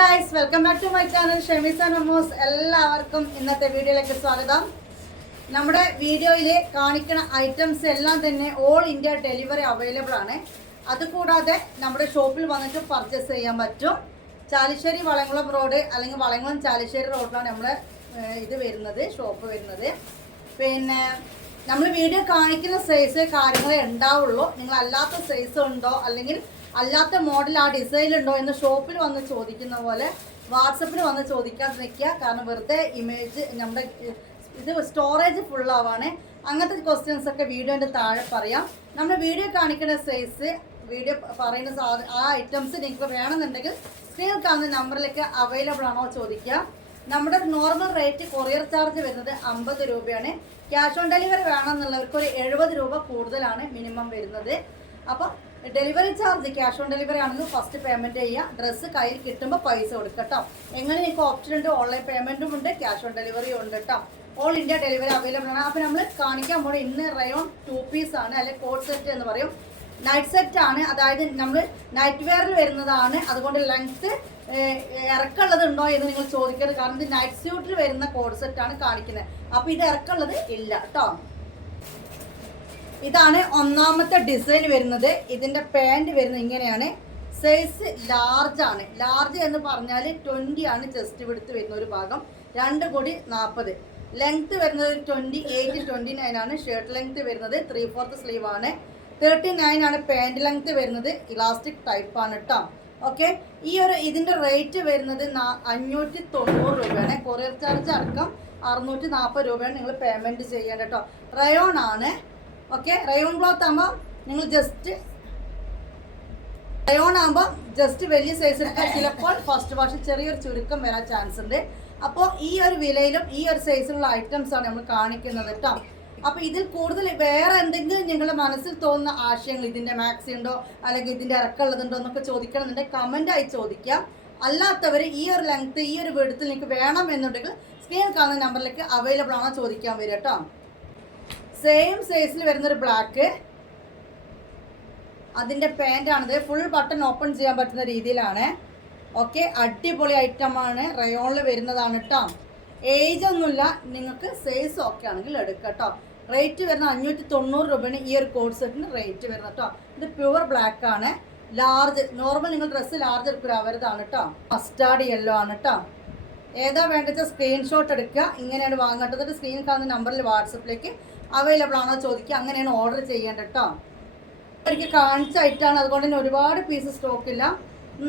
Guys welcome back to my channel ഷെമിസ നമോസ് എല്ലാവർക്കും ഇന്നത്തെ വീഡിയോയിലേക്ക് സ്വാഗതം. നമ്മുടെ വീഡിയോയിൽ കാണിക്കുന്ന ഐറ്റംസ് എല്ലാം തന്നെ ഓൾ ഇന്ത്യ ഡെലിവറി അവൈലബിൾ ആണ്. അതുകൂടാതെ നമ്മുടെ ഷോപ്പിൽ വന്നിട്ട് പർച്ചേസ് ചെയ്യാൻ പറ്റും. ചാലിശ്ശേരി വളംകുളം റോഡ് അല്ലെങ്കിൽ വളംകുളം ചാലിശ്ശേരി റോഡിലാണ് നമ്മൾ ഇത് വരുന്നത് ഷോപ്പ് വരുന്നത്. പിന്നെ നമ്മൾ വീഡിയോ കാണിക്കുന്ന സൈസ് കാര്യങ്ങളെ ഉണ്ടാവുള്ളൂ. നിങ്ങൾ അല്ലാത്ത സൈസ് ഉണ്ടോ? അല്ലെങ്കിൽ അല്ലാത്ത മോഡൽ ആ ഡിസൈൻ ഉണ്ടോ എന്ന് ഷോപ്പിൽ വന്ന് ചോദിക്കുന്ന പോലെ വാട്സപ്പിൽ വന്ന് ചോദിക്കാതെ നിൽക്കുക. കാരണം വെറുതെ ഇമേജ് നമ്മുടെ ഇത് സ്റ്റോറേജ് ഫുൾ ആവാണ്. അങ്ങനത്തെ ക്വസ്റ്റ്യൻസ് ഒക്കെ വീഡിയോന്റെ താഴെ പറയാം. നമ്മൾ വീഡിയോ കാണിക്കുന്ന സൈസ് വീഡിയോ പറയുന്ന സാധ ആ ഐറ്റംസ് നിങ്ങൾക്ക് വേണമെന്നുണ്ടെങ്കിൽ സ്ക്രീനിൽ കാണുന്ന നമ്പറിലേക്ക് അവൈലബിൾ ആണോ ചോദിക്കുക. നമ്മുടെ നോർമൽ റേറ്റ് കൊറിയർ ചാർജ് വരുന്നത് അമ്പത് രൂപയാണ്. ക്യാഷ് ഓൺ ഡെലിവറി വേണമെന്നുള്ളവർക്ക് ഒരു എഴുപത് രൂപ കൂടുതലാണ് മിനിമം വരുന്നത്. അപ്പം delivery charge cash on delivery ആണെന്ന് ഫസ്റ്റ് പേയ്മെന്റ് ചെയ്യുക. ഡ്രസ്സ് കയ്യിൽ കിട്ടുമ്പോൾ പൈസ കൊടുക്കട്ടോ കേട്ടോ എങ്ങനെ നിങ്ങൾക്ക് ഓപ്ഷൻ ഉണ്ട്? ഓൺലൈൻ പേയ്മെന്റും ഉണ്ട് ക്യാഷ് ഓൺ ഡെലിവറിയും ഉണ്ട് കേട്ടോ ഓൾ ഇന്ത്യ ഡെലിവറി അവൈലബിൾ ആണ്. അപ്പൊ നമ്മൾ കാണിക്കാൻ പോകുന്നത് ഇന്ന് റയോൺ ടു പീസ് ആണ് അല്ലെങ്കിൽ കോഡ് സെറ്റ് എന്ന് പറയും. നൈറ്റ് സെറ്റ് ആണ്. അതായത് നമ്മൾ നൈറ്റ് വെയറിൽ വരുന്നതാണ്. അതുകൊണ്ട് ലെങ്ത്ത് ഇറക്കുള്ളത് ഉണ്ടോ എന്ന് നിങ്ങൾ ചോദിക്കരുത്. കാരണം ഇത് നൈറ്റ് സ്യൂട്ടിൽ വരുന്ന കോഡ് ആണ് കാണിക്കുന്നത്. അപ്പൊ ഇത് ഇറക്കുള്ളത് ഇല്ല കേട്ടോ ഇതാണ് ഒന്നാമത്തെ ഡിസൈൻ വരുന്നത്. ഇതിന്റെ പാന്റ് വരുന്നത് ഇങ്ങനെയാണ്. സൈസ് ലാർജ് ആണ്. ലാർജ് എന്ന് പറഞ്ഞാൽ ട്വന്റി ആണ് ചെസ്റ്റ് വിടുത്ത് വരുന്ന ഒരു ഭാഗം. രണ്ട് കൂടി നാൽപ്പത് ലെങ്ത് വരുന്നത് ട്വന്റി എയ്റ്റ് ട്വന്റി നയൻ ആണ്. ഷർട്ട് ലെങ്ത് വരുന്നത് ത്രീ ഫോർത്ത് സ്ലീവ് ആണ്. തേർട്ടി നയൻ ആണ് പാന്റ് ലെങ്ത് വരുന്നത്. ഇലാസ്റ്റിക് ടൈപ്പ് ആണ് കേട്ടോ ഓക്കെ ഈ ഒരു ഇതിന്റെ റേറ്റ് വരുന്നത് അഞ്ഞൂറ്റി തൊണ്ണൂറ് രൂപയാണ്. കൊറിയർ ചാർജ് അടക്കം അറുന്നൂറ്റി നാൽപ്പത് രൂപയാണ് നിങ്ങൾ പേയ്മെന്റ് ചെയ്യേണ്ടത് കേട്ടോ റയോൺ ആണ്. ഓക്കെ റയോൺ ക്ലോത്ത് ആകുമ്പോൾ നിങ്ങൾ ജസ്റ്റ് റയോൺ ആകുമ്പോൾ ജസ്റ്റ് വലിയ സൈസ് എടുക്കാൻ ചിലപ്പോൾ ഫസ്റ്റ് വാഷ് ചെറിയൊരു ചുരുക്കം വരാൻ ചാൻസ് ഉണ്ട്. അപ്പോൾ ഈ ഒരു വിലയിലും ഈ ഒരു സൈസിലുള്ള ഐറ്റംസ് ആണ് നമ്മൾ കാണിക്കുന്നത് കേട്ടോ അപ്പോൾ ഇതിൽ കൂടുതൽ വേറെ എന്തെങ്കിലും നിങ്ങളുടെ മനസ്സിൽ തോന്നുന്ന ആശയങ്ങൾ ഇതിന്റെ മാക്സി ഉണ്ടോ അല്ലെങ്കിൽ ഇതിന്റെ ഇറക്കമുള്ളതുണ്ടോ എന്നൊക്കെ ചോദിക്കണമെന്നുണ്ടെങ്കിൽ കമന്റായി ചോദിക്കാം. അല്ലാത്തവർ ഈ ഒരു ലെങ്ത്ത് ഈ ഒരു വീടത്തിൽ നിങ്ങൾക്ക് വേണം എന്നുണ്ടെങ്കിൽ സ്ക്രീനിൽ കാണുന്ന നമ്പറിലേക്ക് അവൈലബിൾ ആണോ ചോദിക്കാൻ വരും കേട്ടോ സെയിം സൈസിൽ വരുന്നൊരു ബ്ലാക്ക് അതിന്റെ പാന്റാണിത് ഫുൾ ബട്ടൺ ഓപ്പൺ ചെയ്യാൻ പറ്റുന്ന രീതിയിലാണ്. ഓക്കെ അടിപൊളി ഐറ്റമാണ് റയോണിൽ വരുന്നതാണ് കേട്ടോ ഏജ് ഒന്നുമില്ല. നിങ്ങൾക്ക് സൈസ് ഓക്കെ ആണെങ്കിൽ എടുക്കാം കേട്ടോ റേറ്റ് വരുന്ന അഞ്ഞൂറ്റി തൊണ്ണൂറ് രൂപയാണ് ഈ ഒരു കോഡ് സെറ്റിന് റേറ്റ് വരുന്നത് കേട്ടോ ഇത് പ്യുവർ ബ്ലാക്ക് ആണ്. ലാർജ് നോർമൽ നിങ്ങൾ ഡ്രസ്സ് ലാർജ് എടുക്കുക അവരതാണ് കേട്ടോ മസ്റ്റാർഡ് യെല്ലോ ആണ് കേട്ടോ ഏതാ വേണ്ടത്? സ്ക്രീൻഷോട്ട് എടുക്കുക. ഇങ്ങനെയാണ് വാങ്ങേണ്ടത്. സ്ക്രീനിൽ കാണുന്ന നമ്പറിൽ വാട്സപ്പിലേക്ക് അവൈലബിൾ ആണോ ചോദിക്കുക. അങ്ങനെയാണ് ഓർഡർ ചെയ്യേണ്ടത് കേട്ടോ എനിക്ക് കാണിച്ച ഐറ്റാണ് അതുകൊണ്ട് തന്നെ ഒരുപാട് പീസ് സ്റ്റോക്ക് ഇല്ല.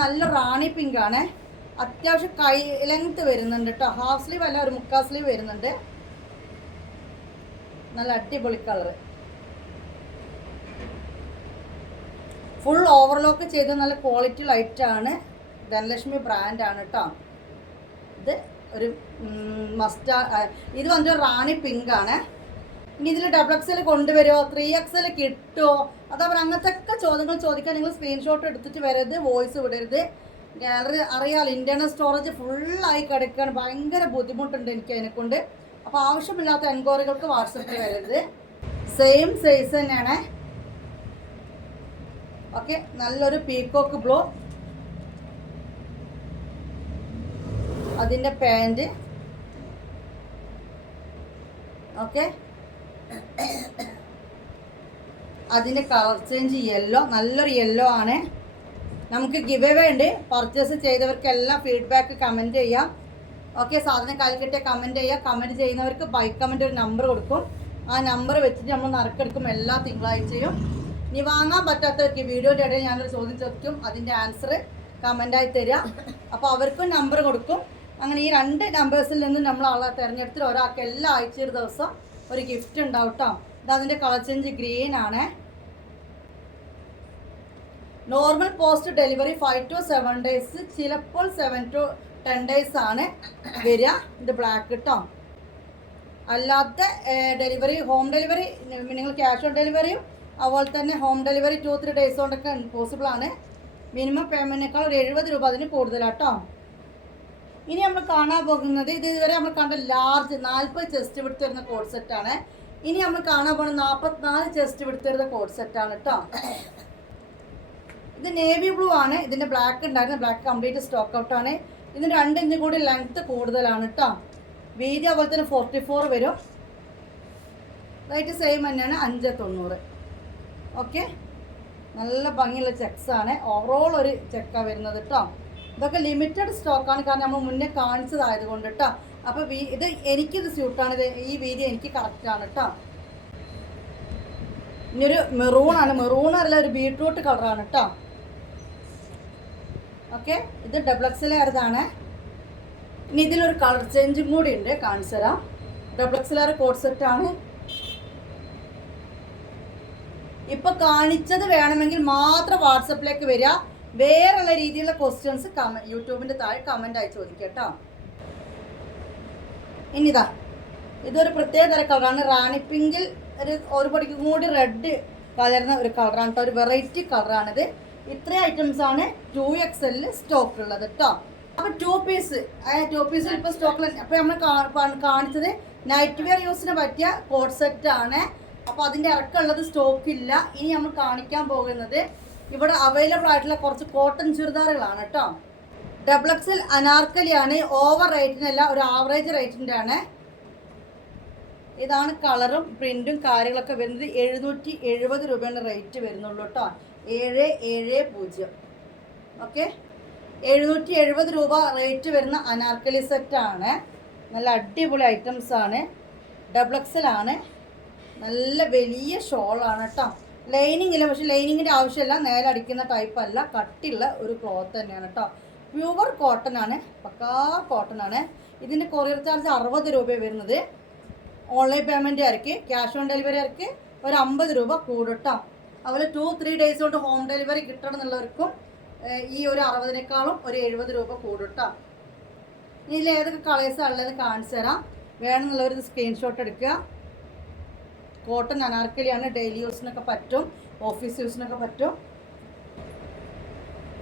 നല്ല റാണി പിങ്ക് ആണ്. അത്യാവശ്യം കൈ ലെങ്ത് വരുന്നുണ്ട് കേട്ടോ ഹാഫ് സ്ലീവ് അല്ല ഒരു മുക്കാൽ സ്ലീവ് വരുന്നുണ്ട്. നല്ല അടിപൊളി കളർ ഫുൾ ഓവർലോക്ക് ചെയ്ത് നല്ല ക്വാളിറ്റി ലൈറ്റ് ആണ്. ധനലക്ഷ്മി ആണ് കേട്ടോ ഇത് ഒരു മസ്റ്റാ ഇത് വന്നിട്ട് റാണി പിങ്ക് ആണ്. ഇനി ഇതിൽ ഡബിൾ എക്സൽ കൊണ്ടുവരുമോ ത്രീ എക്സൽ കിട്ടുമോ അതേപോലെ അങ്ങനത്തെ ഒക്കെ ചോദ്യങ്ങൾ ചോദിക്കാൻ നിങ്ങൾ സ്ക്രീൻഷോട്ട് എടുത്തിട്ട് വരരുത് വോയിസ് വിടരുത്. ഗാലറി അറിയാലോ ഇന്റേണൽ സ്റ്റോറേജ് ഫുള്ളായി കിടക്കുകയാണ് ഭയങ്കര ബുദ്ധിമുട്ടുണ്ട് എനിക്ക് അതിനെ കൊണ്ട് അപ്പോൾ ആവശ്യമില്ലാത്ത എൻക്വയറികൾക്ക് വാട്സപ്പിൽ വരരുത്. സെയിം സൈസ് തന്നെയാണ്. ഓക്കെ നല്ലൊരു പീക്കോക്ക് ബ്ലൂ അതിന്റെ പാന്റ് ഓക്കെ അതിന്റെ കളർ ചേഞ്ച് യെല്ലോ നല്ലൊരു യെല്ലോ ആണ്. നമുക്ക് ഗിവ് അവേ ഉണ്ട്. പർച്ചേസ് ചെയ്തവർക്കെല്ലാം ഫീഡ്ബാക്ക് കമന്റ് ചെയ്യാം. ഓക്കെ സാധനം കാലിക്കട്ടെ കമന്റ് ചെയ്യുക കമന്റ് ചെയ്യുന്നവർക്ക് ബൈ കമന്റ് ഒരു നമ്പർ കൊടുക്കും. ആ നമ്പർ വെച്ചിട്ട് നമ്മൾ നറുക്കെടുക്കും എല്ലാ തിങ്കളാഴ്ചയും. ഇനി വാങ്ങാൻ പറ്റാത്തവർക്ക് വീഡിയോയുടെ ഇടയിൽ ഞാനൊരു ചോദ്യം ചോദിക്കും. അതിന്റെ ആൻസർ കമന്റായി തരിക അപ്പോൾ അവർക്കും നമ്പർ കൊടുക്കും. അങ്ങനെ ഈ രണ്ട് നമ്പേഴ്സിൽ നിന്നും നമ്മൾ ആളെ തിരഞ്ഞെടുത്തിട്ട് ഒരാൾക്ക് എല്ലാ ആഴ്ചയൊരു ദിവസം ഒരു ഗിഫ്റ്റ് ഉണ്ടാവും കേട്ടോ ഇത് അതിന്റെ കളർ ചേഞ്ച് ഗ്രീൻ ആണ്. Normal post delivery five to seven days ചിലപ്പോൾ സെവൻ ടു ടെൻ ഡേയ്സ് ആണ് വരിക. ഇത് ബ്ലാക്ക് കേട്ടോ അല്ലാത്ത ഡെലിവറി ഹോം ഡെലിവറി നിങ്ങൾ ക്യാഷ് ഓൺ ഡെലിവറിയും അതുപോലെ തന്നെ home delivery two three days കൊണ്ടൊക്കെ പോസിബിൾ ആണ്. മിനിമം പേയ്മെന്റിനേക്കാൾ ഒരു എഴുപത് രൂപ അതിന് കൂടുതലാട്ടോ ഇനി നമ്മൾ കാണാൻ പോകുന്നത് ഇത് ഇതുവരെ നമ്മൾ കണ്ട ലാർജ് നാൽപ്പത് ചെസ്റ്റ് വിടുത്ത് വരുന്ന കോഡ് സെറ്റാണ് ഇനി നമ്മൾ കാണാൻ പോകുന്നത് നാൽപ്പത്തിനാല് ചെസ്റ്റ് വിടുത്ത് വരുന്ന കോഡ് സെറ്റാണ് കേട്ടോ ഇത് നേവി ബ്ലൂ ആണ്. ഇതിന്റെ ബ്ലാക്ക് ഉണ്ടായിരുന്നത് ബ്ലാക്ക് കംപ്ലീറ്റ് സ്റ്റോക്ക് ഔട്ടാണ് ആണ്. ഇതിന് രണ്ട് ഇഞ്ച് കൂടി ലെങ്ത് കൂടുതലാണ് കേട്ടോ വീതി അതുപോലെ തന്നെ ഫോർട്ടി ഫോർ വരും. റേറ്റ് സെയിം തന്നെയാണ്. അഞ്ച് തൊണ്ണൂറ്. ഓക്കെ നല്ല ഭംഗിയുള്ള ചെക്സ് ആണ്. ഓവറോൾ ഒരു ചെക്കാണ് വരുന്നത് കേട്ടോ ഇതൊക്കെ ലിമിറ്റഡ് സ്റ്റോക്കാണ് കാരണം നമ്മൾ മുന്നേ കാണിച്ചതായത് കൊണ്ട് കേട്ടോ അപ്പോൾ ഇത് എനിക്കിത് സ്യൂട്ടാണ് ഇത് ഈ വീതി എനിക്ക് കറക്റ്റാണ് കേട്ടോ ഇനിയൊരു മെറൂണാണ് മെറൂൺ അല്ല ഒരു ബീട്രൂട്ട് കളറാണ് കേട്ടോ ഓക്കെ ഇത് ഡബിൾ എക്സ് എക്സലായതാണ് ഇനി ഇതിലൊരു കളർ ചേഞ്ചും കൂടി ഉണ്ട്. കാണിച്ചു തരാം. ഡബിൾ എക്സലാർ കോഡ് സെറ്റാണ് ഇപ്പൊ കാണിച്ചത് വേണമെങ്കിൽ മാത്രം വാട്സപ്പിലേക്ക് വരിക വേറെയുള്ള രീതിയിലുള്ള ക്വസ്റ്റ്യൻസ് യൂട്യൂബിന്റെ താഴെ കമന്റ് ആയി ചോദിക്കുക കേട്ടോ. ഇനിതാ ഇതൊരു പ്രത്യേക തരം കളറാണ് റാണി പിങ്കിൽ ഒരു ഒരു പടിക്കും കൂടി റെഡ് കലർന്ന ഒരു കളറാണ് കേട്ടോ. ഒരു വെറൈറ്റി കളറാണിത് ഇത്രയും ഐറ്റംസ് ആണ് ടു എക്സ് എല്ലിൽ സ്റ്റോക്ക് ഉള്ളത് കേട്ടോ. അപ്പൊ ടു പീസ് ടു പീസിൽ ഇപ്പൊ സ്റ്റോക്കിൽ അപ്പൊ നമ്മൾ കാണിച്ചത് നൈറ്റ് വെയർ യൂസിന് പറ്റിയ കോഡ് സെറ്റ് ആണ്. അപ്പൊ അതിന്റെ ഇറക്കമുള്ളത് സ്റ്റോക്ക് ഇല്ല. ഇനി നമ്മൾ കാണിക്കാൻ പോകുന്നത് ഇവിടെ അവൈലബിൾ ആയിട്ടുള്ള കുറച്ച് കോട്ടൺ ചുരിദാറുകളാണ് കേട്ടോ. ഡബിൾ എക്സൽ അനാർക്കലിയാണ്. ഓവർ റേറ്റിനല്ല ഒരു ആവറേജ് റേറ്റിന്റെ ആണ്. ഇതാണ് കളറും പ്രിന്റും കാര്യങ്ങളൊക്കെ വരുന്നത്. എഴുന്നൂറ്റി എഴുപത് രൂപയാണ് റേറ്റ് വരുന്നുള്ളൂ കേട്ടോ. ഏഴ് ഏഴ് പൂജ്യം. ഓക്കെ എഴുന്നൂറ്റി എഴുപത് രൂപ റേറ്റ് വരുന്ന അനാർക്കലി സെറ്റാണ് നല്ല അടിപൊളി ഐറ്റംസ് ആണ്. ഡബിൾ നല്ല വലിയ ഷോളാണ് കേട്ടോ. ലൈനിങ് ഇല്ല പക്ഷെ ലൈനിങ്ങിന്റെ ആവശ്യമില്ല. നേരെ അടിക്കുന്ന ടൈപ്പ് അല്ല. കട്ടിയുള്ള ഒരു ക്ലോത്ത് തന്നെയാണ് കേട്ടോ പ്യുവർ കോട്ടൺ ആണ്. പക്കാ കോട്ടൺ ആണ്. ഇതിന്റെ കൊറിയർ ചാർജ് അറുപത് രൂപ വരുന്നത്. ഓൺലൈൻ പേയ്മെന്റ് ആർക്ക് ക്യാഷ് ഓൺ ഡെലിവറി ആർക്ക് ഒരു അമ്പത് രൂപ കൂടട്ടോ അതുപോലെ ടു ത്രീ ഡേയ്സ് കൊണ്ട് ഹോം ഡെലിവറി കിട്ടണം എന്നുള്ളവർക്കും ഈ ഒരു അറുപതിനേക്കാളും ഒരു എഴുപത് രൂപ കൂടട്ടോ ഇതിൽ ഏതൊക്കെ കളേഴ്സാണ് ഉള്ളത് കാണിച്ചു തരാം. വേണമെന്നുള്ളവർ സ്ക്രീൻഷോട്ട് എടുക്കുക. കോട്ടൺ അനാർക്കലിയാണ് ഡെയിലി യൂസിനൊക്കെ പറ്റും ഓഫീസ് യൂസിനൊക്കെ പറ്റും.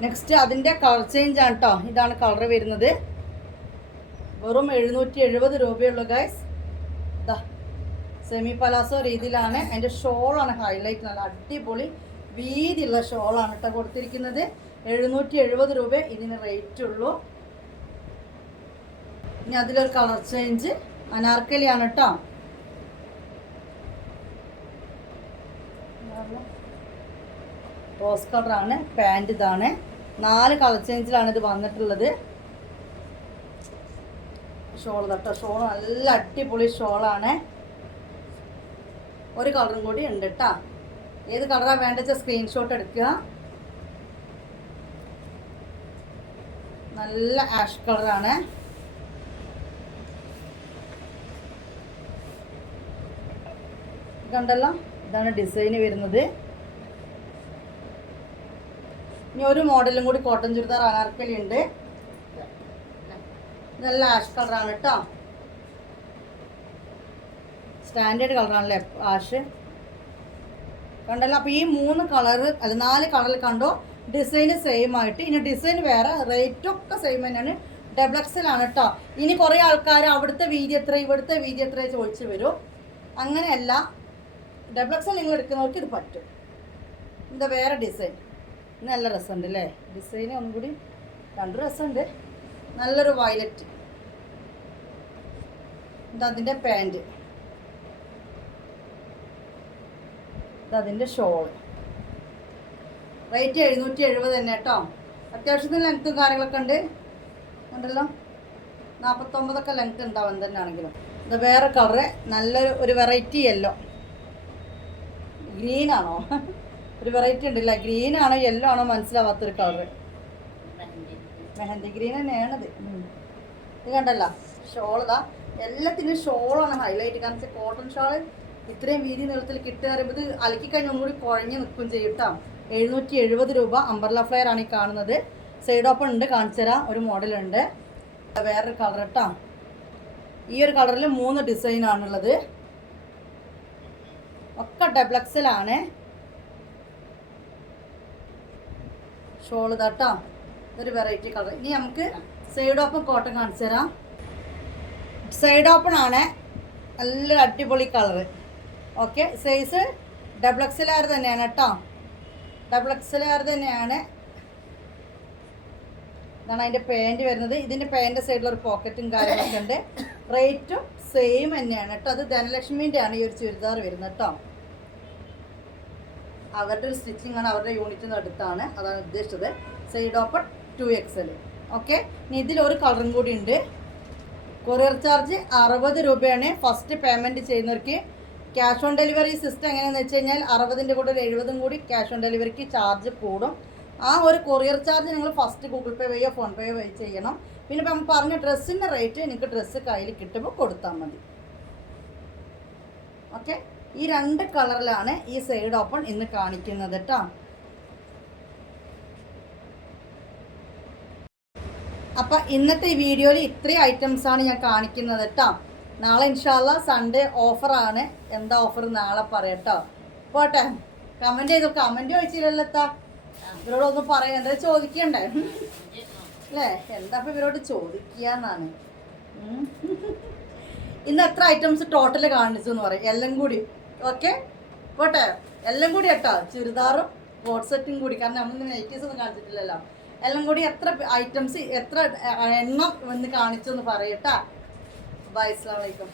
നെക്സ്റ്റ് അതിന്റെ കളർ ചേഞ്ച് ആണ് കേട്ടോ ഇതാണ് കളർ വരുന്നത്. വെറും എഴുന്നൂറ്റി എഴുപത് രൂപയുള്ളൂ ഗൈസ് ഇതാ സെമി പലാസോ രീതിയിലാണ്. അതിന്റെ ഷോളാണ് ഹൈലൈറ്റ് നല്ല അടിപൊളി വീതിയുള്ള ഷോളാണ് കേട്ടോ കൊടുത്തിരിക്കുന്നത്. എഴുന്നൂറ്റി എഴുപത് രൂപ ഇതിന് റേറ്റ് ഉള്ളൂ. ഇനി അതിലൊരു കളർ ചേഞ്ച് അനാർക്കലിയാണ് കേട്ടോ റോസ് കളറാണ് പാന്റ് ഇതാണ്. നാല് കളർ ചേഞ്ചിലാണ് ഇത് വന്നിട്ടുള്ളത്. ഷോൾ തട്ടോ ഷോൾ നല്ല അടിപൊളി ഷോളാണ് ഒരു കളറും കൂടി ഉണ്ട് കേട്ടോ ഏത് കളറാണ് വേണ്ടത് സ്ക്രീൻഷോട്ട് എടുക്കുക. നല്ല ആഷ് കളറാണ് കണ്ടല്ലോ ഇതാണ് ഡിസൈന് വരുന്നത്. ഇനി ഒരു മോഡലും കൂടി കോട്ടൺ ചുരിദാർ അനാർക്കലി ഉണ്ട് നല്ല ആഷ് കളറാണ് കേട്ടോ സ്റ്റാൻഡേർഡ് കളറാണല്ലേ ആഷ്? കണ്ടല്ലോ അപ്പോൾ ഈ മൂന്ന് കളറ് അല്ല നാല് കളറിൽ കണ്ടോ ഡിസൈൻ സെയിം ആയിട്ട്. ഇനി ഡിസൈൻ വേറെ റേറ്റും ഒക്കെ സെയിം തന്നെയാണ്. ഡബിൾ കേട്ടോ ഇനി കുറേ ആൾക്കാർ അവിടുത്തെ വീതി എത്ര ഇവിടുത്തെ വീതി എത്ര ചോദിച്ചു വരും. അങ്ങനെയല്ല ഡബിൾ നിങ്ങൾ എടുക്കുന്നവർക്ക് ഇത് പറ്റും. എന്താ വേറെ ഡിസൈൻ നല്ല രസമുണ്ട് അല്ലേ? ഡിസൈൻ ഒന്നും കൂടി രണ്ട് രസമുണ്ട്. നല്ലൊരു വയലറ്റ് ഇതതിന്റെ പാന്റ് ഇതതിന്റെ ഷോൾ റേറ്റ് എഴുന്നൂറ്റി എഴുപത് തന്നെ കേട്ടോ. അത്യാവശ്യത്തിന് ലെങ്ത്തും കാര്യങ്ങളൊക്കെ ഉണ്ട്. ഉണ്ടല്ലോ? നാൽപ്പത്തൊമ്പതൊക്കെ ലെങ്ത്ത് ഉണ്ടാവും തന്നെ ആണെങ്കിലും ഇത് വേറെ കളറ് നല്ലൊരു ഒരു വെറൈറ്റി യെല്ലോ ഗ്രീൻ ആണോ? ഒരു വെറൈറ്റി ഉണ്ടല്ല? ഗ്രീൻ ആണോ യെല്ലോ ആണോ മനസ്സിലാവാത്തൊരു കളർ മെഹന്തി ഗ്രീൻ തന്നെയാണത്. ഇത് കണ്ടല്ലോ? ഷോളതാ എല്ലാത്തിനും ഷോളാണ് ഹൈലൈറ്റ് കാരണം കോട്ടൺ ഷോൾ ഇത്രയും വീതി നീളത്തിൽ കിട്ടുക പറയുമ്പോൾ അലക്കി കഴിഞ്ഞ് ഒന്നുകൂടി കുഴഞ്ഞ് നിൽക്കും ചെയ്യും എഴുന്നൂറ്റി എഴുപത് രൂപ അംബർല ഫ്ലെയർ ആണ് ഈ കാണുന്നത്. സൈഡ് ഓപ്പൺ ഉണ്ട് കാണിച്ചു തരാം. ഒരു മോഡലുണ്ട് വേറൊരു കളർ കേട്ടോ ഈ ഒരു കളറിൽ മൂന്ന് ഡിസൈൻ ആണുള്ളത്. ഒക്കെ ഡബ്ലക്സിലാണ് ഷോൾ ഇതാട്ടോ ഒരു വെറൈറ്റി കളർ ഇനി നമുക്ക് സൈഡ് ഓപ്പൺ കോട്ടൺ കാണിച്ചു തരാം. സൈഡ് ഓപ്പൺ ആണ് നല്ലൊരു അടിപൊളി കളർ ഓക്കെ സൈസ് ഡബിൾ എക്സലാർ തന്നെയാണ് കേട്ടോ ഡബിൾ എക്സലാർ തന്നെയാണ്. ഇതാണ് അതിന്റെ പാന്റ് വരുന്നത്. ഇതിന്റെ പാന്റ് സൈഡിലൊരു പോക്കറ്റും കാര്യങ്ങളൊക്കെ ഉണ്ട്. റേറ്റും സെയിം തന്നെയാണ് കേട്ടോ അത് ധനലക്ഷ്മിന്റെ ആണ് ഈ ഒരു ചുരിദാർ വരുന്നത് കേട്ടോ അവരുടെ ഒരു സ്റ്റിച്ചിങ് ആണ് അവരുടെ യൂണിറ്റിൽ നിന്ന് എടുത്താണ് അതാണ് ഉദ്ദേശിച്ചത്. Side open two X L okay ഇനി ഇതിലൊരു കളറും കൂടി ഉണ്ട്. കൊറിയർ ചാർജ് അറുപത് രൂപയാണ്. ഫസ്റ്റ് പേയ്മെന്റ് ചെയ്യുന്നവർക്ക് ക്യാഷ് ഓൺ ഡെലിവറി സിസ്റ്റം എങ്ങനെയാണെന്ന് വെച്ച് കഴിഞ്ഞാൽ അറുപതിന്റെ കൂടെ ഒരു എഴുപതും കൂടി ക്യാഷ് ഓൺ ഡെലിവറിക്ക് ചാർജ് കൂടും. ആ ഒരു കൊറിയർ ചാർജ് നിങ്ങൾ ഫസ്റ്റ് ഗൂഗിൾ പേ വഴിയോ ഫോൺ പേ വഴി ചെയ്യണം. പിന്നെ ഇപ്പം പറഞ്ഞ ഡ്രസ്സിന്റെ റേറ്റ് നിങ്ങൾക്ക് ഡ്രസ്സ് കയ്യിൽ കിട്ടുമ്പോൾ കൊടുത്താൽ മതി. ഓക്കെ ഈ രണ്ട് കളറിലാണ് ഈ സൈഡ് ഓപ്പൺ ഇന്ന് കാണിക്കുന്നത് കേട്ടോ അപ്പം ഇന്നത്തെ വീഡിയോയിൽ ഇത്രയും ഐറ്റംസ് ആണ് ഞാൻ കാണിക്കുന്നത് കേട്ടോ നാളെ ഇൻഷാല്ല സൺഡേ ഓഫറാണ് എന്താ ഓഫർ നാളെ പറയട്ടോ പോട്ടെ. കമന്റ് ചെയ്തു? കമന്റ് ചോദിച്ചില്ലല്ലോ എത്താ ഇവരോടൊന്നും പറയാം എന്താ ചോദിക്കണ്ടേ? അല്ലേ? എന്താ ഇപ്പം ഇവരോട് ചോദിക്കാന്നാണ്. ഇന്ന് എത്ര ഐറ്റംസ് ടോട്ടൽ കാണിച്ചു എന്ന് പറയും എല്ലാം കൂടി. ഓക്കെ പോട്ടെ. എല്ലാം കൂടി കേട്ടോ. ചുരിദാറും കോട്ട് സെറ്റും കൂടി. കാരണം നമ്മൾ നൈറ്റീസ് ഒന്നും കാണിച്ചിട്ടില്ലല്ലോ. എല്ലാം കൂടി എത്ര ഐറ്റംസ് എത്ര എണ്ണം എന്ന് കാണിച്ചു എന്ന് പറയട്ടാ ബൈ അസ്സാം വലൈക്കും